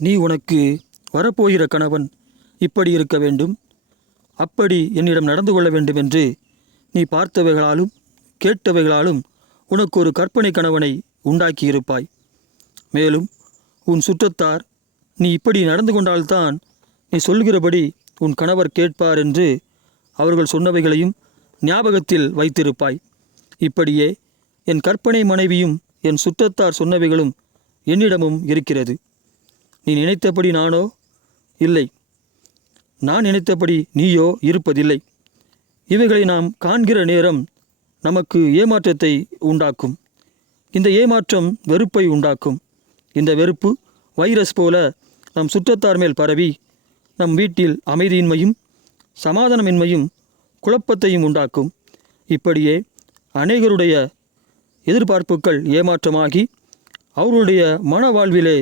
நீ உனக்கு வரப்போகிற கணவன் இப்படி இருக்க வேண்டும், அப்படி என்னிடம் நடந்து கொள்ள வேண்டும் என்று நீ பார்த்தவைகளாலும் கேட்டவைகளாலும் உனக்கு ஒரு கற்பனை கணவனை உண்டாக்கியிருப்பாய். மேலும் உன் சுற்றத்தார் நீ இப்படி நடந்து கொண்டால்தான் நீ சொல்கிறபடி உன் கணவர் கேட்பார் என்று அவர்கள் சொன்னவைகளையும் ஞாபகத்தில் வைத்திருப்பாய். இப்படியே என் கற்பனை மனைவியும் என் சுற்றத்தார் சொன்னவைகளும் என்னிடமும் இருக்கிறது. நீ நினைத்தபடி நானோ இல்லை, நான் நினைத்தபடி நீயோ இருப்பதில்லை. இவைகளை நாம் காண்கிற நேரம் நமக்கு ஏமாற்றத்தை உண்டாக்கும். இந்த ஏமாற்றம் வெறுப்பை உண்டாக்கும். இந்த வெறுப்பு வைரஸ் போல நம் சுற்றத்தார் மேல் பரவி நம் வீட்டில் அமைதியின்மையும் சமாதானமின்மையும் குழப்பத்தையும் உண்டாக்கும். இப்படியே அநேகருடைய எதிர்பார்ப்புகள் ஏமாற்றமாகி அவர்களுடைய மன வாழ்விலே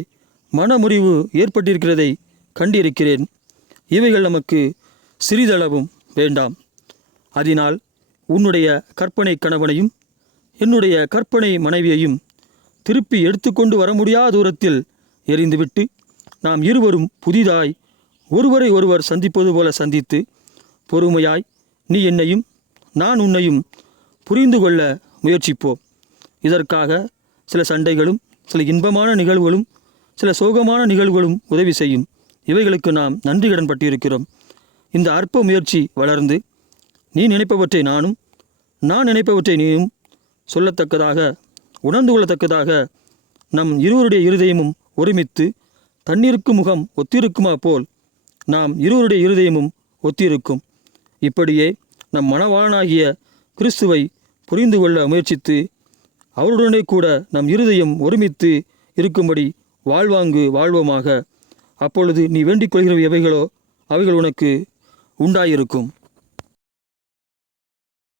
மனமுறிவு ஏற்பட்டிருக்கிறதை கண்டிருக்கிறேன். இவைகள் நமக்கு சிறிதளவும் வேண்டாம். அதனால் உன்னுடைய கற்பனை கணவனையும் என்னுடைய கற்பனை மனைவியையும் திருப்பி எடுத்துக்கொண்டு வர முடியாத தூரத்தில் எறிந்துவிட்டு நாம் இருவரும் புதிதாய் ஒருவரை ஒருவர் சந்திப்பது போல சந்தித்து பொறுமையாய் நீ என்னையும் நான் உன்னையும் புரிந்து கொள்ள முயற்சிப்போம். இதற்காக சில சண்டைகளும் சில இன்பமான நிகழ்வுகளும் சில சோகமான நிகழ்வுகளும் உதவி செய்யும். இவைகளுக்கு நாம் நன்றி கடன் பட்டிருக்கிறோம். இந்த அற்ப முயற்சி வளர்ந்து நீ நினைப்பவற்றை நானும் நான் நினைப்பவற்றை நீயும் சொல்லத்தக்கதாக உணர்ந்து கொள்ளத்தக்கதாக நம் இருவருடைய இருதயமும் ஒருமித்து தண்ணீருக்கு முகம் ஒத்திருக்குமா போல் நாம் இருவருடைய இருதயமும் ஒத்திருக்கும். இப்படியே நம் மணவாளனாகிய கிறிஸ்துவை புரிந்து கொள்ள முயற்சித்து அவருடனே கூட நம் இருதயம் ஒருமித்து இருக்கும்படி வாழ்வோமாக. அப்பொழுது நீ வேண்டிக் கொள்கிற எவைகளோ அவைகள் உனக்கு உண்டாயிருக்கும்.